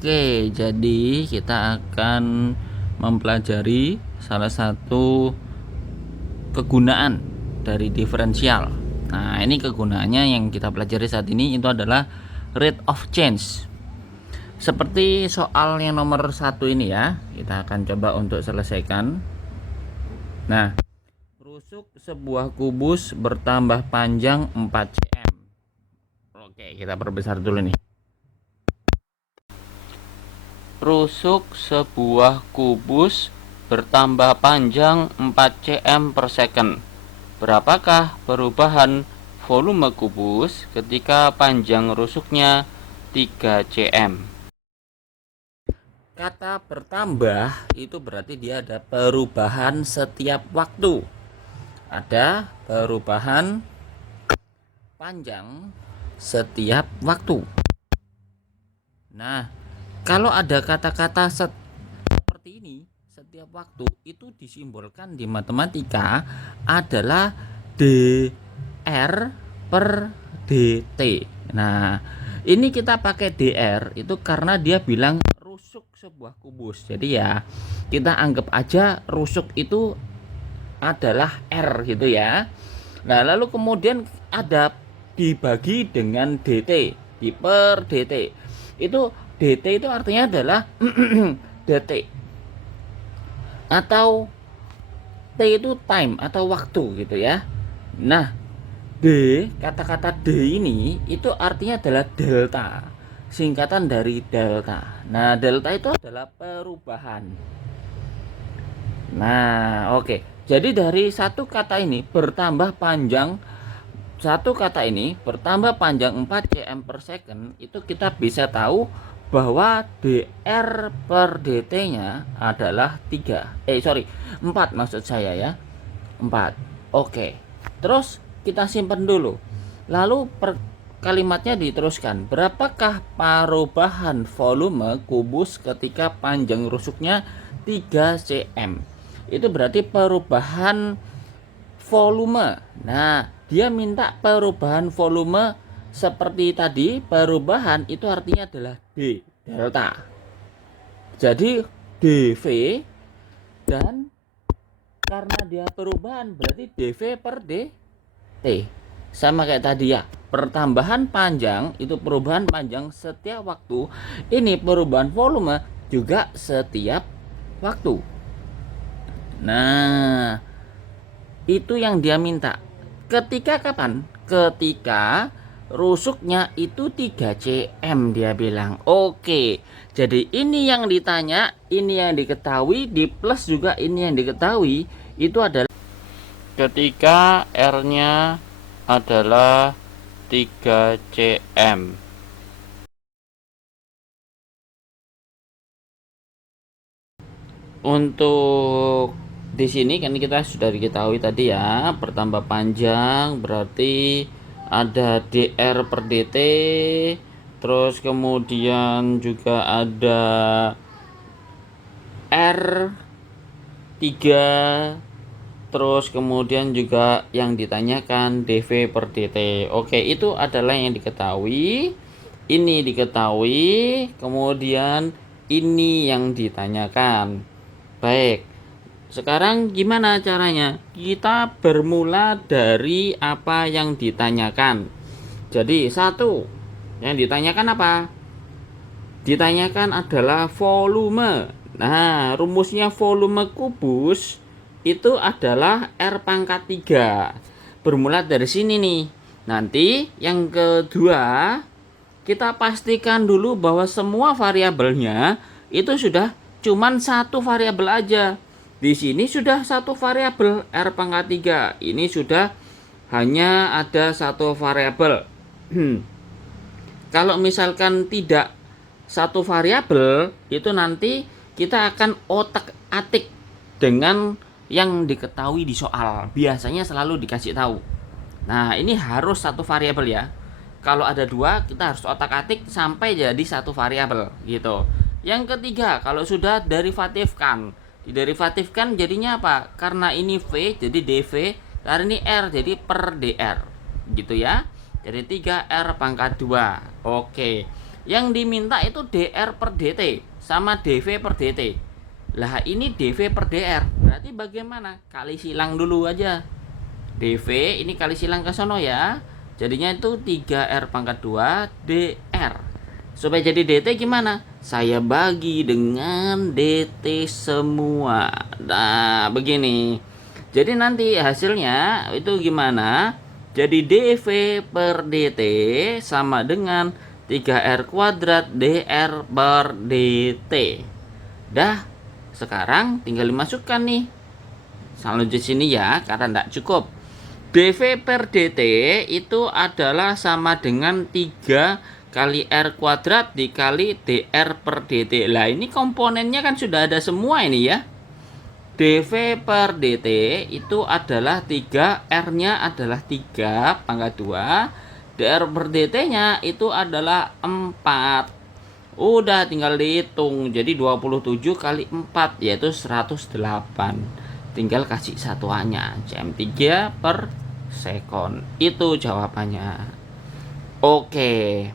Oke, jadi kita akan mempelajari salah satu kegunaan dari diferensial. Nah, ini kegunaannya yang kita pelajari saat ini itu adalah rate of change. Seperti soal yang nomor 1 ini ya, kita akan coba untuk selesaikan. Nah, rusuk sebuah kubus bertambah panjang 4 cm. Oke, kita perbesar dulu nih. Rusuk sebuah kubus bertambah panjang 4 cm per second. Berapakah perubahan volume kubus ketika panjang rusuknya 3 cm? Kata bertambah itu berarti dia ada perubahan setiap waktu. Ada perubahan panjang setiap waktu. Nah, kalau ada kata-kata seperti ini setiap waktu, itu disimbolkan di matematika adalah dr per dt. Nah, ini kita pakai dr itu karena dia bilang rusuk sebuah kubus. Jadi ya kita anggap aja rusuk itu adalah r gitu ya. Nah, lalu kemudian ada dibagi dengan dt, di per dt. Itu dt itu artinya adalah detik, atau t itu time atau waktu gitu ya. Nah, d, kata-kata d ini itu artinya adalah delta, singkatan dari delta. Nah, delta itu adalah perubahan. Nah, oke. Jadi dari satu kata ini bertambah panjang, satu kata ini bertambah panjang 4 cm per second, itu kita bisa tahu bahwa dr per dt nya adalah 4 maksud saya ya, 4. Oke, terus kita simpan dulu, lalu kalimatnya diteruskan. Berapakah perubahan volume kubus ketika panjang rusuknya 3 cm? Itu berarti perubahan volume. Nah, dia minta perubahan volume seperti tadi. Perubahan itu artinya adalah D, delta. Jadi dV, dan karena dia perubahan berarti dV per dt. Sama kayak tadi ya, pertambahan panjang itu perubahan panjang setiap waktu. Ini perubahan volume juga setiap waktu. Nah, itu yang dia minta. Ketika kapan? Ketika rusuknya itu 3 cm dia bilang. Oke, jadi ini yang ditanya, ini yang diketahui, di plus juga ini yang diketahui. Itu adalah ketika R-nya adalah 3 cm. Untuk di sini kan kita sudah diketahui tadi ya, bertambah panjang berarti ada dr per dt, terus kemudian juga ada r 3, terus kemudian juga yang ditanyakan dv per dt. Oke, itu adalah yang diketahui, ini diketahui, kemudian ini yang ditanyakan. Baik, sekarang gimana caranya? Kita bermula dari apa yang ditanyakan. Jadi satu, yang ditanyakan apa? Ditanyakan adalah volume. Nah, rumusnya volume kubus itu adalah R pangkat 3. Bermula dari sini nih. Nanti yang kedua, kita pastikan dulu bahwa semua variabelnya itu sudah cuman satu variabel aja. Di sini sudah satu variabel R pangkat 3. Ini sudah hanya ada satu variabel. Kalau misalkan tidak satu variabel, itu nanti kita akan otak-atik dengan yang diketahui di soal. Biasanya selalu dikasih tahu. Nah, ini harus satu variabel ya. Kalau ada dua, kita harus otak-atik sampai jadi satu variabel gitu. Yang ketiga, kalau sudah derivatifkan, diderivatifkan jadinya apa? Karena ini V jadi dV, karena ini R jadi per dr gitu ya. Jadi 3R pangkat 2. Oke, Yang diminta itu dr per dt sama dv per dt. Lah ini dv per dr, berarti bagaimana? Kali silang dulu aja. dv ini kali silang ke sono ya. Jadinya itu 3r pangkat 2 dr. Supaya jadi dt gimana? Saya bagi dengan dt semua. Nah, begini. Jadi nanti hasilnya itu gimana? Jadi dv per dt sama dengan 3r kuadrat dr per dt. Dah, sekarang tinggal dimasukkan nih. Selanjutnya sini ya, karena tidak cukup. dv per dt itu adalah sama dengan 3 kali r kuadrat dikali dr per dt. Lah ini komponennya kan sudah ada semua ini ya. dv per dt itu adalah 3, r-nya adalah 3 pangkat 2, dr per dt-nya itu adalah 4. Udah tinggal dihitung. Jadi 27 kali 4 yaitu 108. Tinggal kasih satuannya cm3 per sekon. Itu jawabannya. Oke.